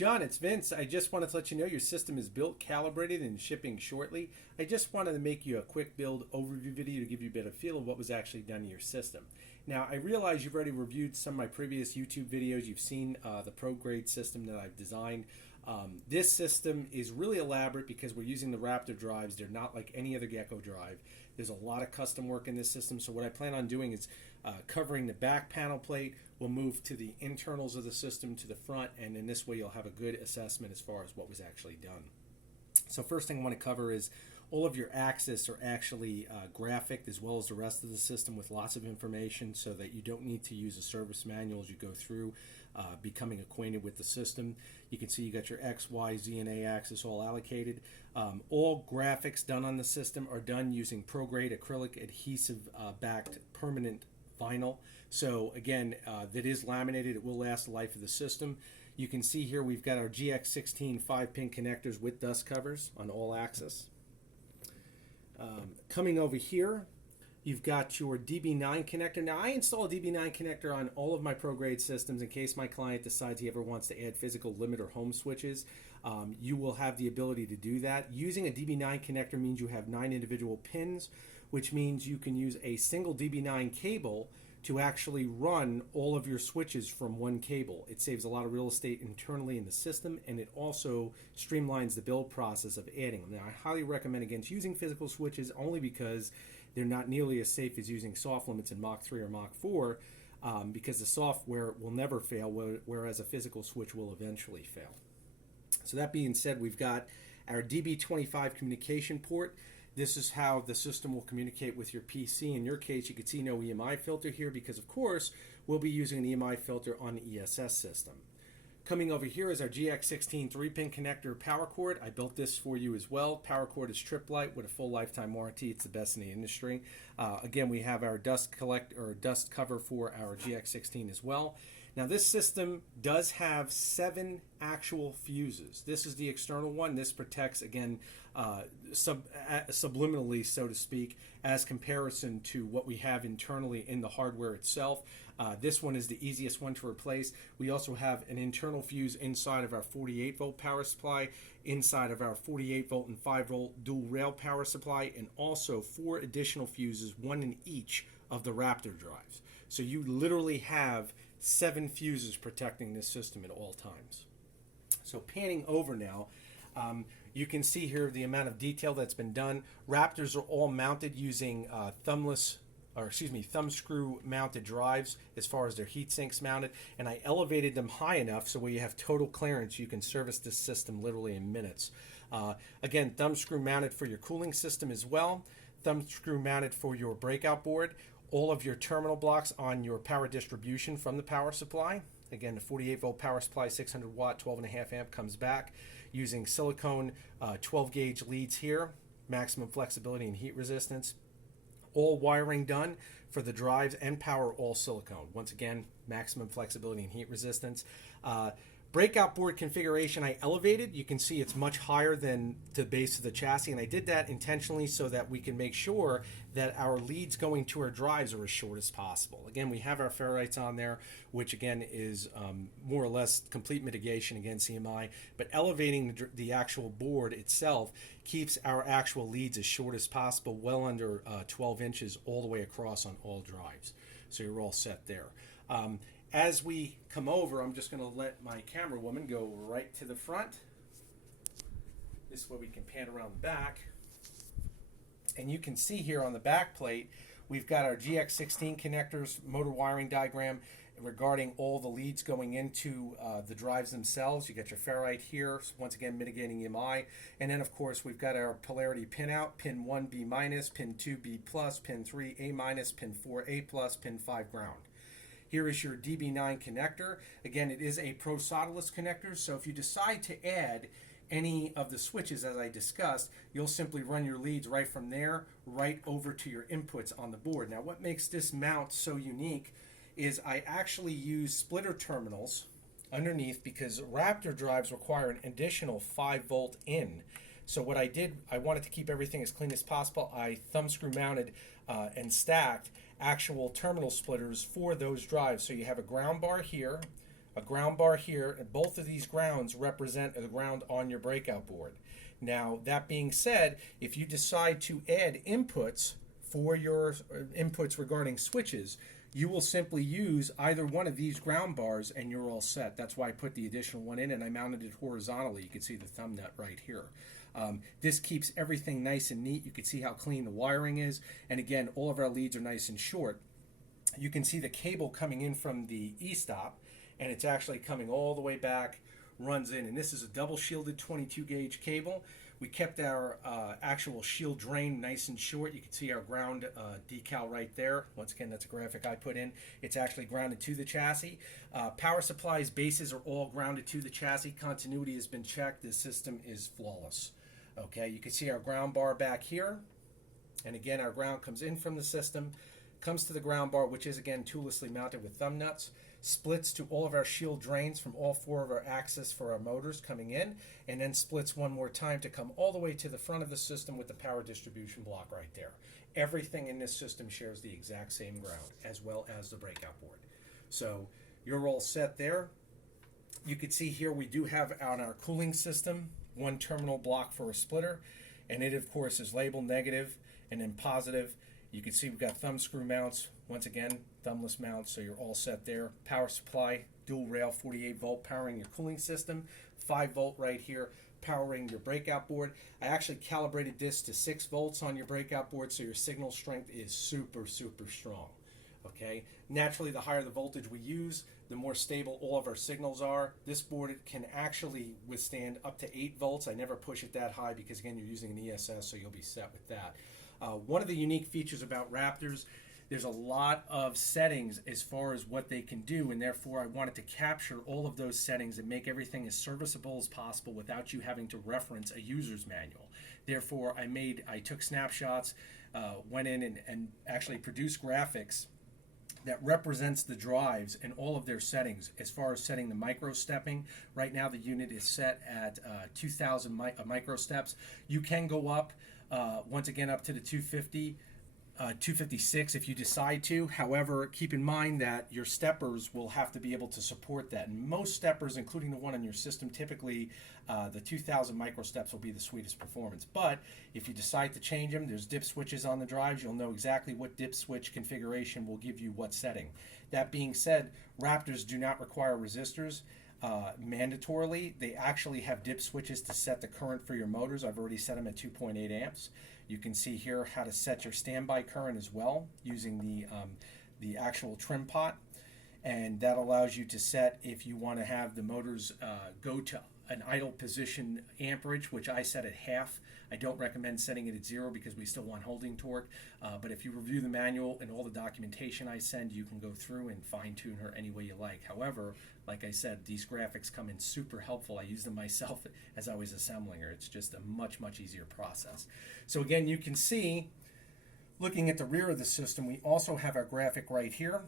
John, it's Vince. I just wanted to let you know your system is built, calibrated, and shipping shortly. I just wanted to make you a quick build overview video to give you a better feel of what was actually done to your system. Now, I realize you've already reviewed some of my previous YouTube videos. You've seen the pro grade system that I've designed. This system is really elaborate because we're using the Raptor drives. They're not like any other Gecko drive. There's a lot of custom work in this system. So what I plan on doing is covering the back panel plate. We'll move to the internals of the system to the front, and in this way you'll have a good assessment as far as what was actually done. So first thing I want to cover is all of your access are actually graphic as well as the rest of the system with lots of information so that you don't need to use a service manual as you go through becoming acquainted with the system. You can see you got your X, Y, Z, and A axis all allocated. All graphics done on the system are done using pro-grade acrylic adhesive backed permanent vinyl. So again, that is laminated. It will last the life of the system. You can see here we've got our GX16 5-pin connectors with dust covers on all axis. Coming over here, you've got your DB9 connector. Now, I install a DB9 connector on all of my pro-grade systems in case my client decides he ever wants to add physical limit or home switches. You will have the ability to do that. Using a DB9 connector means you have 9 individual pins, which means you can use a single DB9 cable to actually run all of your switches from one cable. It saves a lot of real estate internally in the system, and it also streamlines the build process of adding them. Now, I highly recommend against using physical switches only because they're not nearly as safe as using soft limits in Mach 3 or Mach 4 because the software will never fail, whereas a physical switch will eventually fail. So that being said, we've got our DB25 communication port. This is how the system will communicate with your PC. In your case, you can see no EMI filter here because, of course, we'll be using an EMI filter on the ESS system. Coming over here is our GX16 3-pin connector power cord. I built this for you as well. Power cord is Trip Light with a full lifetime warranty. It's the best in the industry. Again, we have our dust cover for our GX16 as well. Now, this system does have 7 actual fuses. This is the external one. This protects, again, subliminally, so to speak, as comparison to what we have internally in the hardware itself. This one is the easiest one to replace. We also have an internal fuse inside of our 48-volt power supply, inside of our 48-volt and 5-volt dual rail power supply, and also 4 additional fuses, 1 in each of the Raptor drives. So you literally have 7 fuses protecting this system at all times. So panning over now, you can see here the amount of detail that's been done. Raptors are all mounted using thumb screw mounted drives as far as their heat sinks mounted, and I elevated them high enough so where you have total clearance you can service this system literally in minutes. Again, thumb screw mounted for your cooling system as well, thumb screw mounted for your breakout board, all of your terminal blocks on your power distribution from the power supply. Again, the 48-volt power supply, 600 watt, 12.5 amp comes back using silicone 12-gauge leads here, maximum flexibility and heat resistance. All wiring done for the drives and power, all silicone. Once again, maximum flexibility and heat resistance. Breakout board configuration I elevated. You can see it's much higher than the base of the chassis, and I did that intentionally so that we can make sure that our leads going to our drives are as short as possible. Again, we have our ferrites on there, which again is more or less complete mitigation against EMI, but elevating the actual board itself keeps our actual leads as short as possible, well under 12 inches all the way across on all drives. So you're all set there. As we come over, I'm just going to let my camera woman go right to the front. This way we can pan around the back. And you can see here on the back plate, we've got our GX16 connectors, motor wiring diagram regarding all the leads going into the drives themselves. You got your ferrite here, once again mitigating EMI. And then of course we've got our polarity pin out, pin 1 B minus, pin 2 B plus, pin 3 A minus, pin 4 A plus, pin 5 ground. Here is your DB9 connector. Again, it is a pro solderless connector, so if you decide to add any of the switches as I discussed, you'll simply run your leads right from there, right over to your inputs on the board. Now, what makes this mount so unique is I actually use splitter terminals underneath because Raptor drives require an additional 5-volt in. So what I did, I wanted to keep everything as clean as possible. I thumb screw mounted and stacked actual terminal splitters for those drives. So you have a ground bar here, a ground bar here, and both of these grounds represent the ground on your breakout board. Now, that being said, if you decide to add inputs for your inputs regarding switches, you will simply use either one of these ground bars and you're all set. That's why I put the additional one in, and I mounted it horizontally. You can see the thumb nut right here. This keeps everything nice and neat. You can see how clean the wiring is. And again, all of our leads are nice and short. You can see the cable coming in from the e-stop, and it's actually coming all the way back, runs in. And this is a double shielded 22 gauge cable. We kept our actual shield drain nice and short. You can see our ground decal right there. Once again, that's a graphic I put in. It's actually grounded to the chassis. Power supplies, bases are all grounded to the chassis. Continuity has been checked. This system is flawless. Okay, you can see our ground bar back here. And again, our ground comes in from the system, comes to the ground bar, which is again toollessly mounted with thumb nuts, splits to all of our shield drains from all four of our axes for our motors coming in, and then splits one more time to come all the way to the front of the system with the power distribution block right there. Everything in this system shares the exact same ground, as well as the breakout board. So you're all set there. You can see here we do have on our cooling system one terminal block for a splitter, and it of course is labeled negative and then positive. You can see we've got thumb screw mounts. Once again, thumbless mounts, so you're all set there. Power supply, dual rail 48 volt powering your cooling system. 5 volt right here powering your breakout board. I actually calibrated this to 6 volts on your breakout board, so your signal strength is super, super strong. Okay, naturally the higher the voltage we use, the more stable all of our signals are. This board can actually withstand up to 8 volts. I never push it that high because again, you're using an ESS, so you'll be set with that. One of the unique features about Raptors, there's a lot of settings as far as what they can do, and therefore I wanted to capture all of those settings and make everything as serviceable as possible without you having to reference a user's manual. Therefore, I took snapshots, went in and actually produced graphics that represents the drives and all of their settings. As far as setting the micro stepping, right now the unit is set at 2,000 micro steps. You can go up, once again, up to the 250, 256 if you decide to. However, keep in mind that your steppers will have to be able to support that. And most steppers, including the one on your system, typically the 2,000 micro steps will be the sweetest performance. But if you decide to change them, there's dip switches on the drives. You'll know exactly what dip switch configuration will give you what setting. That being said, Raptors do not require resistors. Mandatorily, they actually have dip switches to set the current for your motors. I've already set them at 2.8 amps. You can see here how to set your standby current as well using the actual trim pot, and that allows you to set if you want to have the motors go to an idle position amperage, which I set at half. I don't recommend setting it at 0 because we still want holding torque, but if you review the manual and all the documentation I send, you can go through and fine-tune her any way you like. However, like I said, these graphics come in super helpful. I use them myself as I was assembling her. It's just a much, much easier process. So again, you can see, looking at the rear of the system, we also have our graphic right here.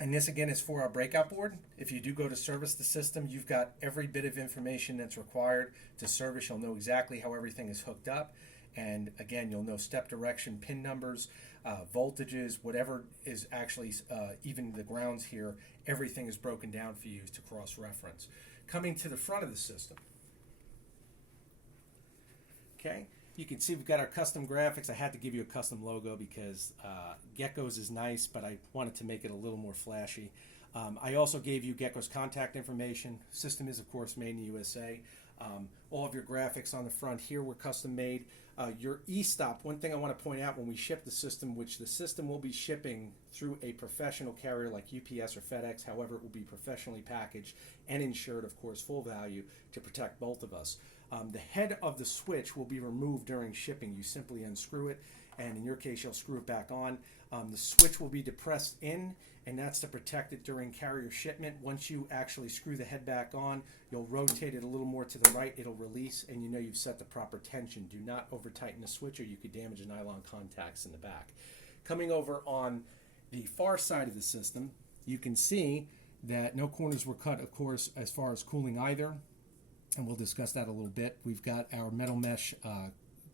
And this again is for our breakout board. If you do go to service the system, you've got every bit of information that's required to service. You'll know exactly how everything is hooked up. And again, you'll know step direction, pin numbers, voltages, whatever is actually, even the grounds here, everything is broken down for you to cross-reference. Coming to the front of the system. Okay. You can see we've got our custom graphics. I had to give you a custom logo because Gecko's is nice, but I wanted to make it a little more flashy. I also gave you Gecko's contact information. System is, of course, made in the USA. All of your graphics on the front here were custom made. Your e-stop, one thing I want to point out when we ship the system, which the system will be shipping through a professional carrier like UPS or FedEx, however, it will be professionally packaged and insured, of course, full value to protect both of us. The head of the switch will be removed during shipping. You simply unscrew it, and in your case, you'll screw it back on. The switch will be depressed in, and that's to protect it during carrier shipment. Once you actually screw the head back on, you'll rotate it a little more to the right. It'll release, and you know you've set the proper tension. Do not over-tighten the switch, or you could damage the nylon contacts in the back. Coming over on the far side of the system, you can see that no corners were cut, of course, as far as cooling either. And we'll discuss that a little bit. We've got our metal mesh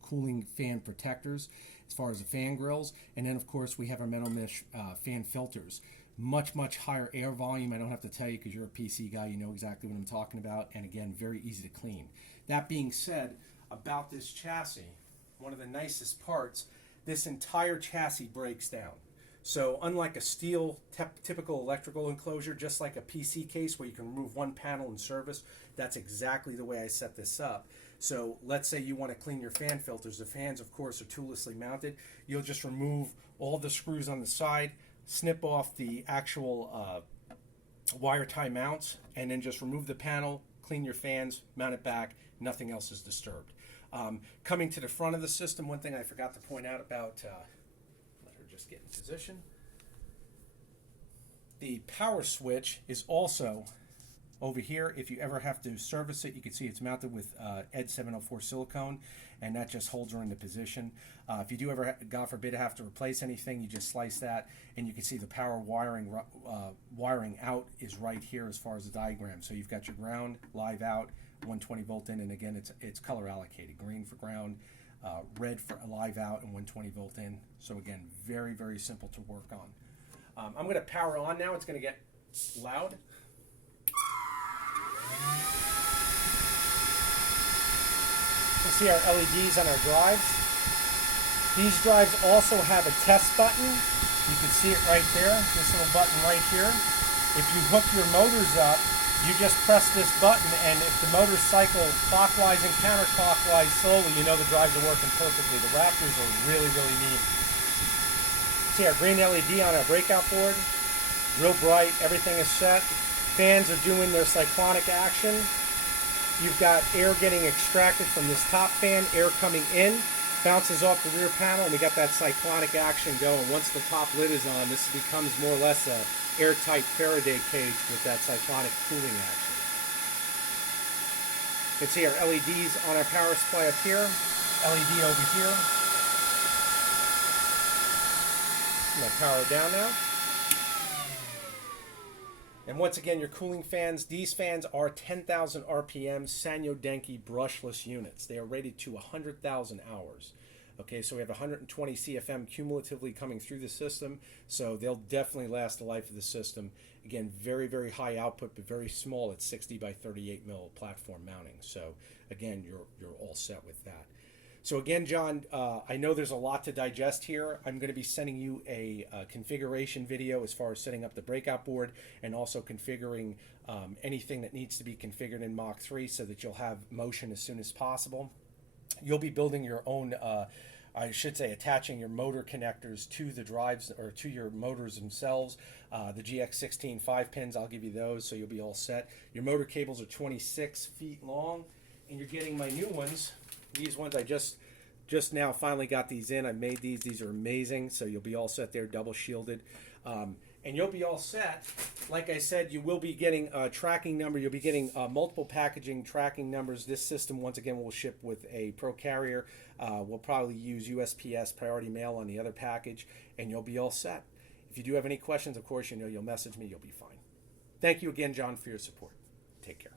cooling fan protectors as far as the fan grills. And then, of course, we have our metal mesh fan filters. much higher air volume. I don't have to tell you because you're a PC guy, you know exactly what I'm talking about, and again, very easy to clean. That being said, about this chassis, one of the nicest parts, this entire chassis breaks down. So unlike a steel typical electrical enclosure, just like a PC case where you can remove one panel and service, that's exactly the way I set this up. So let's say you want to clean your fan filters. The fans, of course, are toollessly mounted. You'll just remove all the screws on the side, snip off the actual wire tie mounts, and then just remove the panel, clean your fans, mount it back, nothing else is disturbed. Coming to the front of the system, one thing I forgot to point out about, let her just get in position. The power switch is also over here. If you ever have to service it, you can see it's mounted with ED 704 silicone, and that just holds her into position. If you do ever, God forbid, have to replace anything, you just slice that, and you can see the power wiring out is right here as far as the diagram. So you've got your ground, live out, 120 volt in, and again, it's color allocated. Green for ground, red for live out, and 120 volt in. So again, very simple to work on. I'm going to power on now. It's going to get loud. You can see our LEDs on our drives. These drives also have a test button. You can see it right there, this little button right here. If you hook your motors up, you just press this button, and if the motors cycle clockwise and counterclockwise slowly, you know the drives are working perfectly. The Raptors are really neat. See our green LED on our breakout board, real bright, everything is set. Fans are doing their cyclonic action. You've got air getting extracted from this top fan, air coming in, bounces off the rear panel, and we got that cyclonic action going. Once the top lid is on, this becomes more or less a airtight Faraday cage with that cyclonic cooling action. You can see our LEDs on our power supply up here, LED over here. I'm going to power it down now. And once again, your cooling fans, these fans are 10,000 RPM Sanyo Denki brushless units. They are rated to 100,000 hours. Okay, so we have 120 CFM cumulatively coming through the system, so they'll definitely last the life of the system. Again, very high output, but very small at 60 by 38 mil platform mounting. So again, you're all set with that. So again, John, I know there's a lot to digest here. I'm going to be sending you a configuration video as far as setting up the breakout board and also configuring anything that needs to be configured in Mach 3 so that you'll have motion as soon as possible. You'll be building your own, I should say, attaching your motor connectors to the drives or to your motors themselves. The GX16 5 pins, I'll give you those, so you'll be all set. Your motor cables are 26 feet long, and you're getting my new ones. These ones I just now finally got these in. I made these. These are amazing, so you'll be all set there, double shielded. And you'll be all set. Like I said, you will be getting a tracking number. You'll be getting multiple packaging tracking numbers. This system, once again, will ship with a Pro carrier. We'll probably use USPS priority mail on the other package, and you'll be all set. If you do have any questions, of course, you know you'll message me. You'll be fine. Thank you again, John, for your support. Take care.